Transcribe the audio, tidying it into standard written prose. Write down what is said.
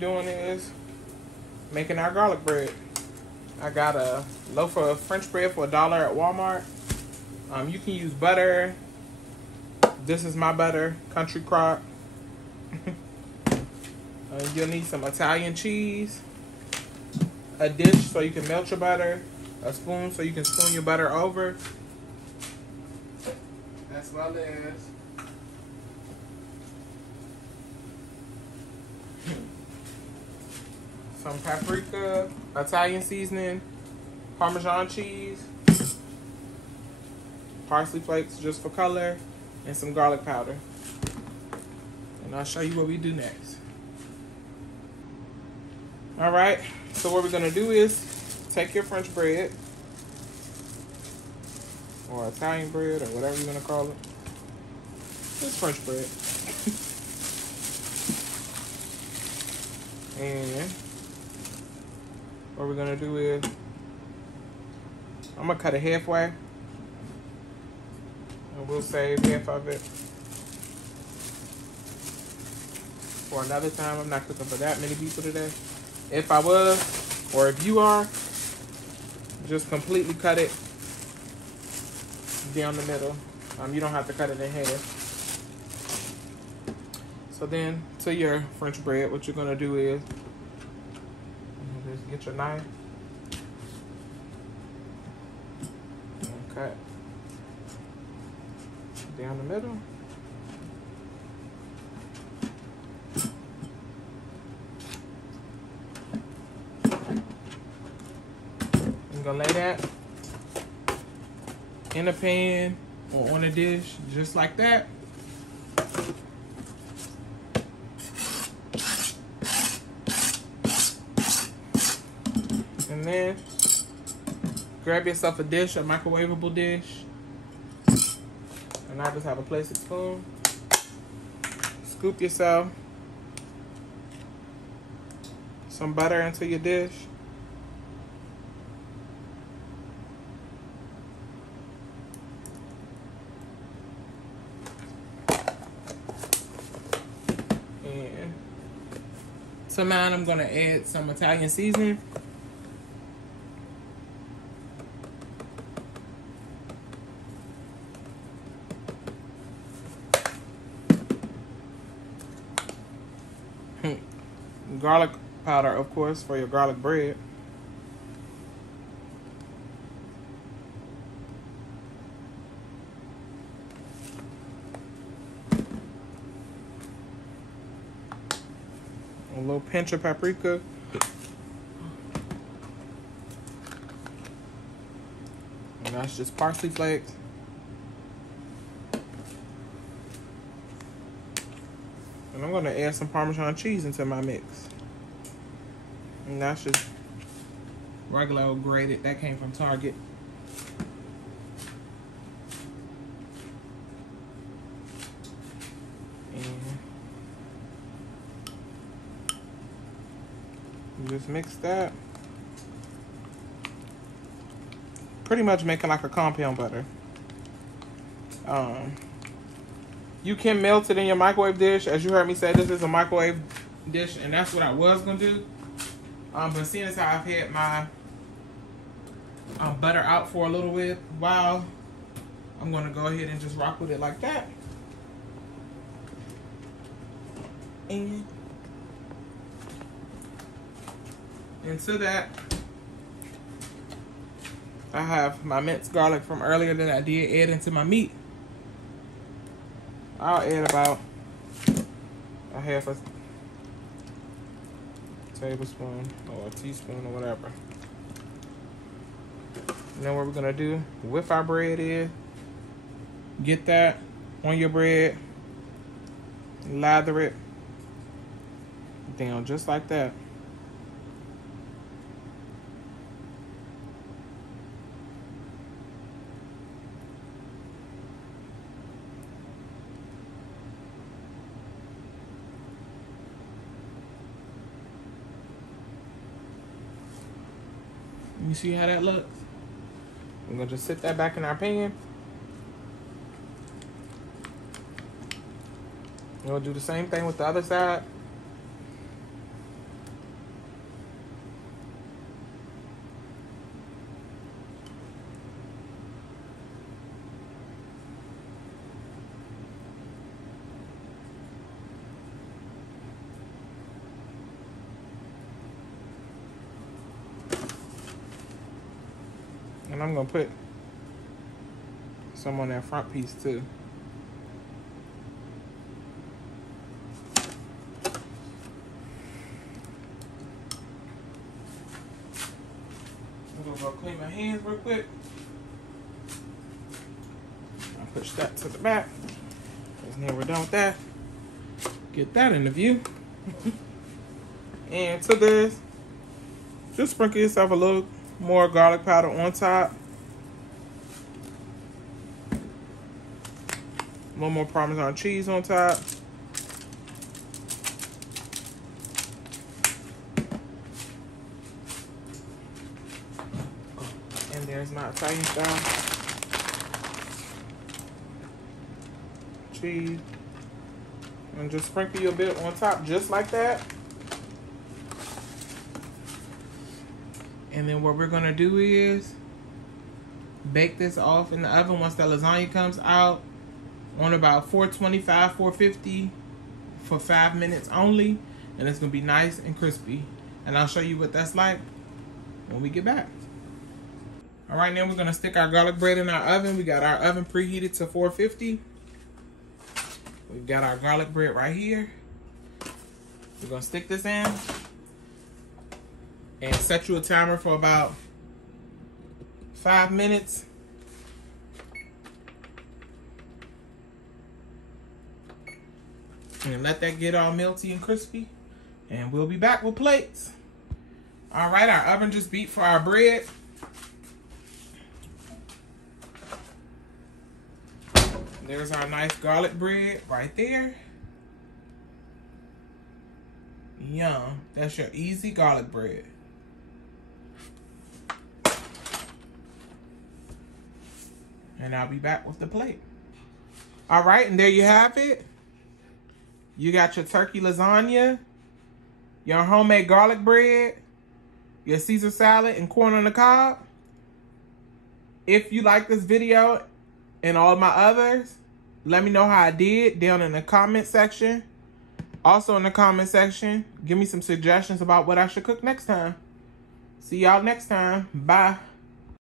doing is making our garlic bread. I got a loaf of French bread for $1 at Walmart. You can use butter. This is my butter, country crock. You'll need some Italian cheese, a dish so you can melt your butter, a spoon so you can spoon your butter over, as well as some paprika, Italian seasoning, Parmesan cheese, parsley flakes just for color, and some garlic powder. And I'll show you what we do next. All right, so what we're gonna do is take your French bread, or Italian bread, or whatever you're gonna call it. It's French bread. And what we're gonna do is, I'm gonna cut it halfway, and we'll save half of it for another time. I'm not cooking for that many people today. If I was, or if you are, just completely cut it down the middle. You don't have to cut it in half. So then, to your French bread, what you're gonna do is just get your knife and cut down the middle. I'm gonna lay that in a pan or on a dish, just like that. And then grab yourself a dish, a microwavable dish. And I just have a plastic spoon. Scoop yourself some butter into your dish. And to mine, I'm gonna add some Italian seasoning. Garlic powder, of course, for your garlic bread. A little pinch of paprika. And that's just parsley flakes. And I'm gonna add some Parmesan cheese into my mix. And that's just regular old grated. That came from Target. And just mix that. Pretty much making like a compound butter. You can melt it in your microwave dish. As you heard me say, this is a microwave dish, and that's what I was gonna do. But seeing as how I've had my butter out for a little while, I'm gonna go ahead and just rock with it like that. And into that, I have my minced garlic from earlier that I did add into my meat. I'll add about a half a tablespoon or a teaspoon or whatever. And then what we're gonna do with our bread is get that on your bread, lather it down just like that. You see how that looks? I'm gonna just sit that back in our pan. We'll do the same thing with the other side. And I'm gonna put some on that front piece too. I'm gonna go clean my hands real quick. I'll push that to the back. And then we're done with that. Get that in the view. And to this, just sprinkle yourself a little more garlic powder on top. A little more Parmesan cheese on top. And there's my Italian style cheese. And just sprinkle you a bit on top just like that. And then what we're gonna do is bake this off in the oven once the lasagna comes out on about 425, 450 for 5 minutes only. And it's gonna be nice and crispy. And I'll show you what that's like when we get back. All right, now we're gonna stick our garlic bread in our oven. We got our oven preheated to 450. We've got our garlic bread right here. We're gonna stick this in and set you a timer for about 5 minutes. And let that get all melty and crispy. And we'll be back with plates. All right, our oven just beat for our bread. There's our nice garlic bread right there. Yum. That's your easy garlic bread. And I'll be back with the plate. All right, and there you have it. You got your turkey lasagna, your homemade garlic bread, your Caesar salad, and corn on the cob. If you like this video and all my others, let me know how I did down in the comment section. Also in the comment section, give me some suggestions about what I should cook next time. See y'all next time. Bye.